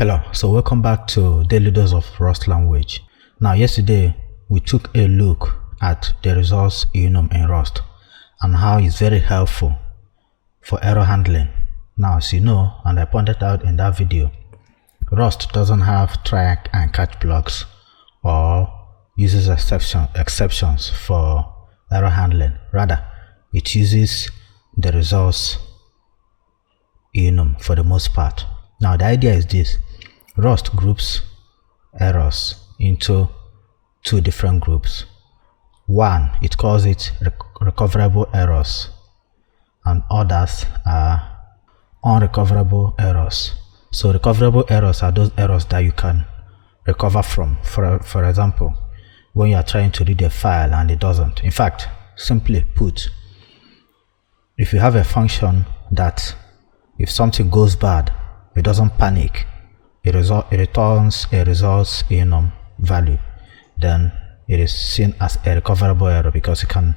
Hello, so welcome back to Daily Dose of Rust Language. Now yesterday we took a look at the resource Enum in Rust and how it's very helpful for error handling. Now as you know, and I pointed out in that video, Rust doesn't have try and catch blocks or uses exceptions for error handling. Rather, it uses the resource Enum for the most part. Now the idea is this: Rust groups errors into two different groups. One, it calls it recoverable errors, and others are unrecoverable errors. So recoverable errors are those errors that you can recover from. For example, when you are trying to read a file and it doesn't. In fact, simply put, if you have a function that if something goes bad, it doesn't panic, it returns a results Enum value, then it is seen as a recoverable error because you can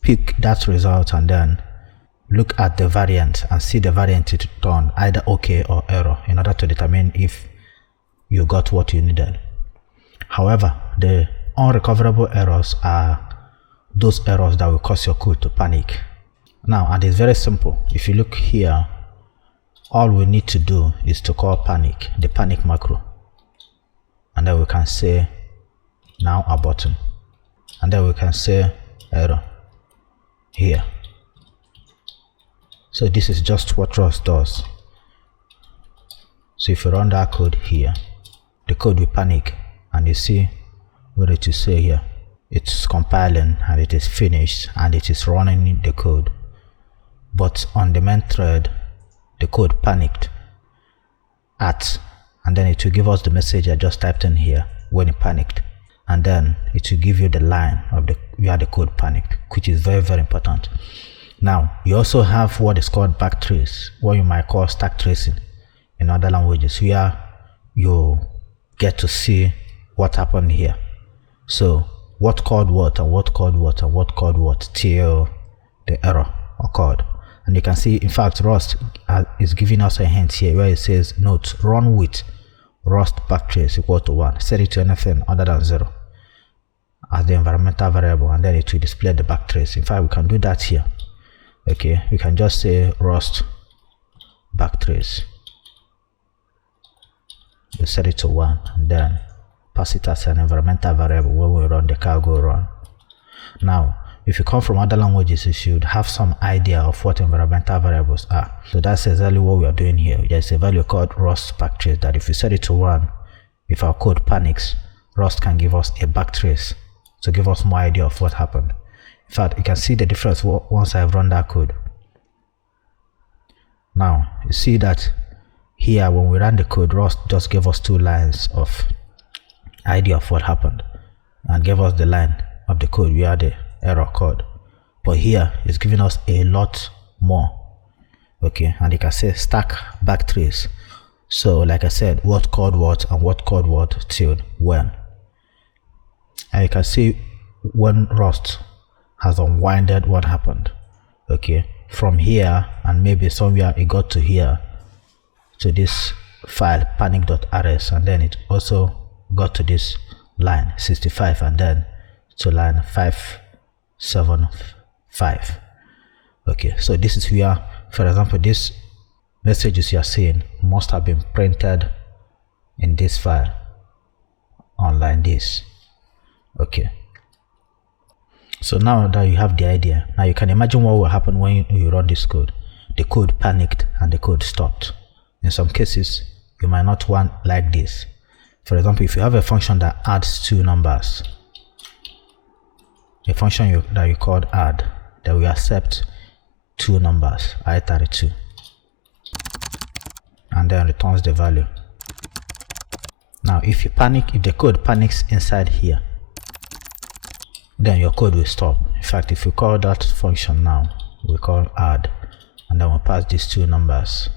pick that result and then look at the variant and see the variant it returned, either okay or error, in order to determine if you got what you needed. However, the unrecoverable errors are those errors that will cause your code to panic. Now, and it's very simple. If you look here, all we need to do is to call panic, the panic macro, and then we can say now a button, and then we can say error here. So this is just what Rust does. So if you run that code here, the code will panic, and you see what it will say here. It's compiling and it is finished and it is running the code, but on the main thread the code panicked and then it will give us the message I just typed in here when it panicked, and then it will give you the line of where the code panicked, which is very, very important. Now you also have what is called backtrace, what you might call stack tracing in other languages, where you get to see what happened here. So what called what and what called what and what called what till the error occurred. And you can see, in fact, Rust is giving us a hint here where it says note run with Rust backtrace equal to 1. Set it to anything other than 0 as the environmental variable, and then it will display the backtrace. In fact, we can do that here. Okay, we can just say Rust backtrace. We set it to 1 and then pass it as an environmental variable when we run the cargo run. Now, if you come from other languages, you should have some idea of what environmental variables are. So that's exactly what we are doing here. There's a value called Rust backtrace that if we set it to 1, if our code panics, Rust can give us a backtrace to give us more idea of what happened. In fact, you can see the difference once I've run that code. Now, you see that here when we ran the code, Rust just gave us 2 lines of idea of what happened and gave us the line of the code where the error code, but here it's giving us a lot more. Okay, and you can say stack backtrace. So like I said, what called what and what called what till when, and you can see when Rust has unwinded what happened. Okay, from here and maybe somewhere it got to here, to this file panic.rs, and then it also got to this line 65 and then to line 575. Okay, so this is where, for example, these messages you are seeing must have been printed in this file on line this. Okay, so now that you have the idea, now you can imagine what will happen when you run this code. The code panicked and the code stopped. In some cases you might not want like this. For example, if you have a function that adds 2 numbers, a function that you called add, that will accept 2 numbers, i32, and then returns the value. Now if you panic, if the code panics inside here, then your code will stop. In fact, if you call that function now, we call add, and then we'll pass these 2 numbers,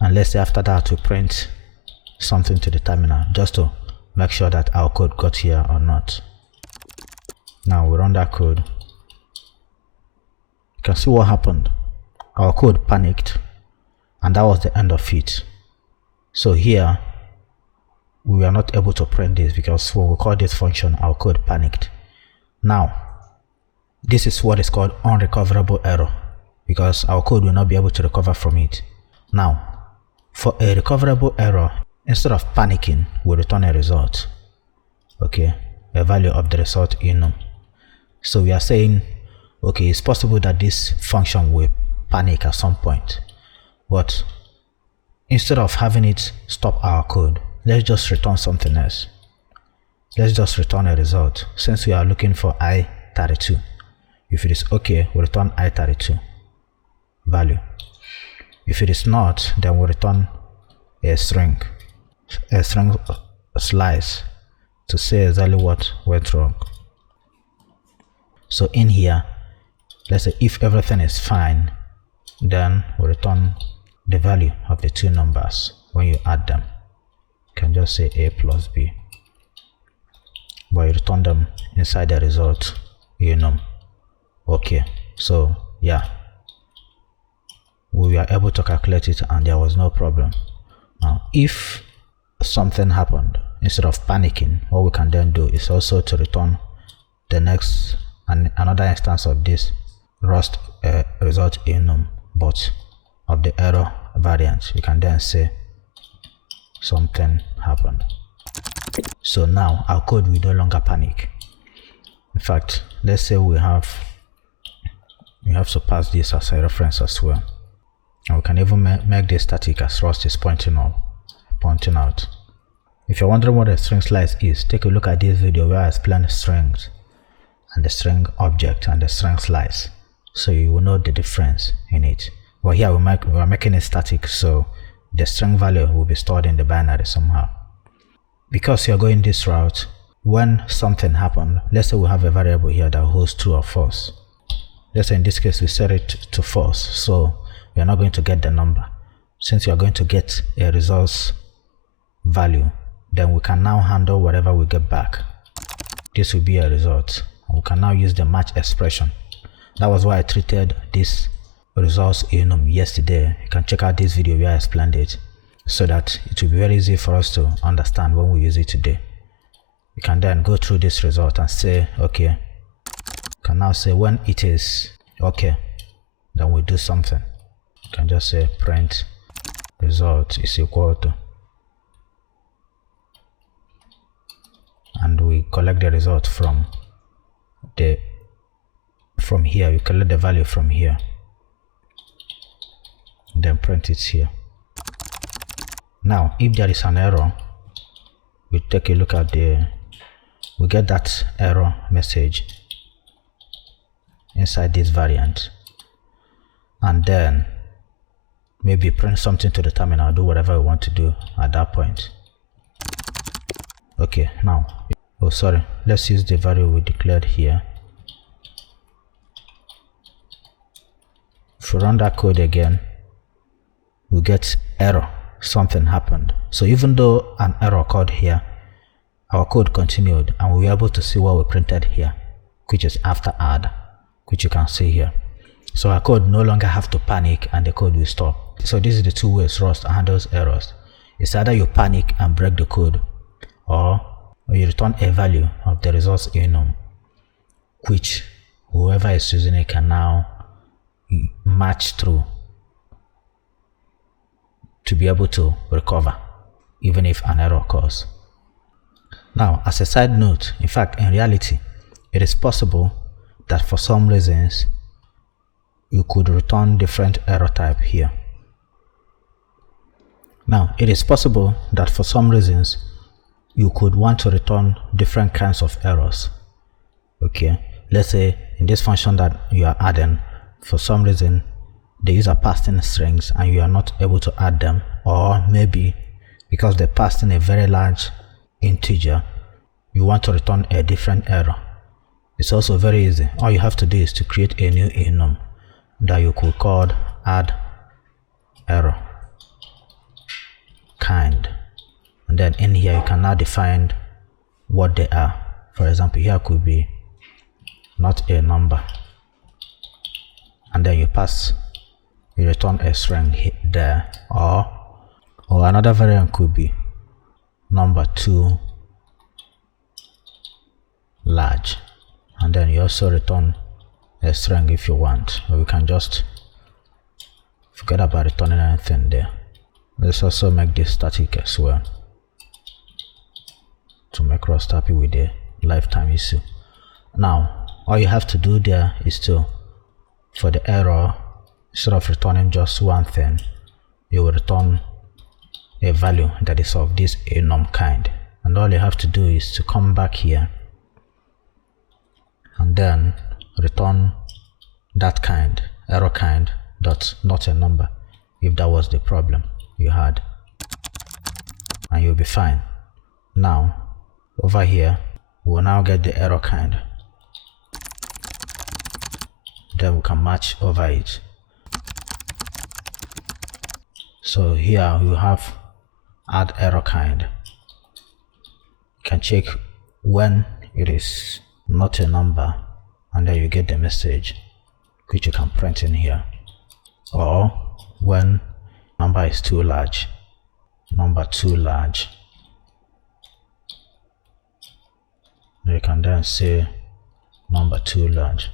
and let's say after that we print something to the terminal just to make sure that our code got here or not. Now we run that code. You can see what happened. Our code panicked and that was the end of it. So here we were not able to print this because when we call this function, our code panicked. Now this is what is called unrecoverable error, because our code will not be able to recover from it. Now for a recoverable error, instead of panicking, we return a result, okay, a value of the result enum. So we are saying, okay, it's possible that this function will panic at some point, but instead of having it stop our code, let's just return something else. Let's just return a result, since we are looking for I32. If it is okay, we return I32 value. If it is not, then we return a string slice to say exactly what went wrong. So in here, let's say if everything is fine, then we return the value of the two numbers when you add them. You can just say A plus B, but you return them inside the result enum. Okay, so yeah, we were able to calculate it and there was no problem. Now if something happened, instead of panicking, what we can then do is also to return the next and another instance of this Rust result enum, but of the error variant. We can then say something happened. So now our code will no longer panic. In fact, let's say we have to pass this as a reference as well, and we can even make this static as Rust is pointing out. If you're wondering what a string slice is, take a look at this video where I explain strings and the string object and the string slice, so you will know the difference in it. But here we are making it static, so the string value will be stored in the binary somehow. Because you're going this route, when something happened, let's say we have a variable here that holds true or false. Let's say in this case we set it to false, so we are not going to get the number. Since you are going to get a results value, then we can now handle whatever we get back. This will be a result, and we can now use the match expression. That was why I treated this results enum yesterday. You can check out this video where I explained it, so that it will be very easy for us to understand when we use it today. You can then go through this result and say, okay, you can now say when it is okay, then we do something. You can just say print result is equal to, and we collect the result from here. You collect the value from here, then print it here. Now if there is an error, we take a look at we get that error message inside this variant, and then maybe print something to the terminal, do whatever we want to do at that point. Okay, now, oh sorry, let's use the value we declared here. If we run that code again, we get error, something happened. So even though an error occurred here, our code continued and we were able to see what we printed here, which is after add, which you can see here. So our code no longer have to panic and the code will stop. So this is the two ways Rust handles errors. It's either you panic and break the code, or you return a value of the results enum, which whoever is using it can now match through to be able to recover even if an error occurs. Now, as a side note, in fact, in reality, it is possible that for some reasons you could return different error type here. Now, it is possible that for some reasons you could want to return different kinds of errors. Okay, let's say in this function that you are adding, for some reason the user passed in strings and you are not able to add them, or maybe because they passed in a very large integer, you want to return a different error. It's also very easy. All you have to do is to create a new enum that you could call add error kind, and then in here you can now define what they are. For example, here could be not a number, and then you return a string there, or Or another variant could be number too large, and then you also return a string if you want, or you can just forget about returning anything there. Let's also make this static as well to make Rust happy with the lifetime issue. Now all you have to do there is to, for the error, instead of returning just one thing, you will return a value that is of this enum kind, and all you have to do is to come back here and then return that kind, error kind, dot not a number, if that was the problem you had, and you'll be fine. Now over here we will now get the error kind, then we can match over it. So here you have add error kind. You can check when it is not a number, and then you get the message which you can print in here, or when number is too large, number too large, you can then say number too large.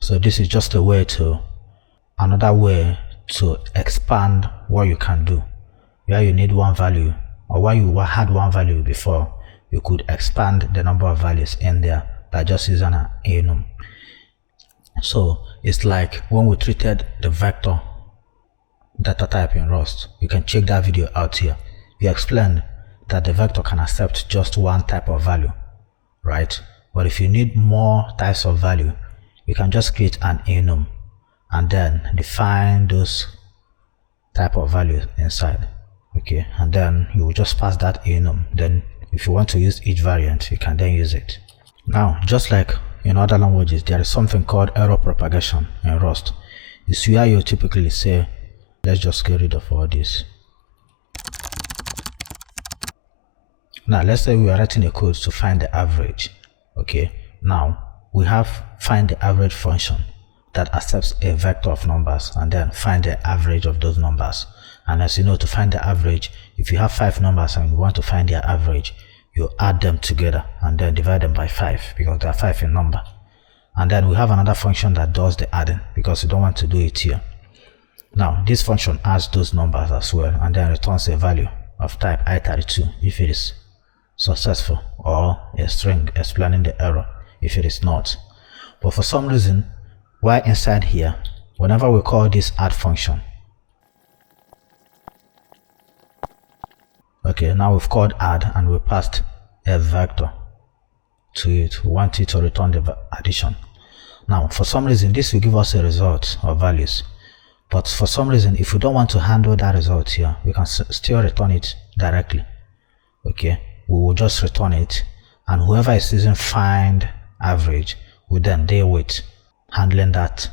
So this is just a way to, another way to expand what you can do. Where you need one value, or where you had one value before, you could expand the number of values in there by just using an enum. So it's like when we treated the vector data type in Rust. You can check that video out here. We explained that the vector can accept just one type of value, right? But if you need more types of value, you can just create an enum and then define those type of values inside. Okay, and then you will just pass that enum. Then if you want to use each variant, you can then use it. Now, just like in other languages, there is something called error propagation in Rust. It's where you typically say, let's just get rid of all this. Now let's say we are writing a code to find the average. Okay, now we have find the average function that accepts a vector of numbers and then find the average of those numbers. And as you know, to find the average, if you have 5 numbers and you want to find their average, you add them together and then divide them by 5 because there are 5 in number. And then we have another function that does the adding because we don't want to do it here. Now this function adds those numbers as well and then returns a value of type i32 if it is successful, or a string explaining the error if it is not. But for some reason, while inside here, whenever we call this add function, okay, now we've called add and we passed a vector to it. We want it to return the addition. Now for some reason this will give us a result of values, but for some reason if we don't want to handle that result here, we can still return it directly. Okay, we will just return it, and whoever is using find average will then deal with handling that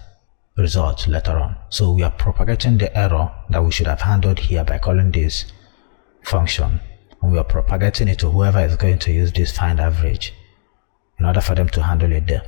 result later on. So we are propagating the error that we should have handled here by calling this function, and we are propagating it to whoever is going to use this find average in order for them to handle it there.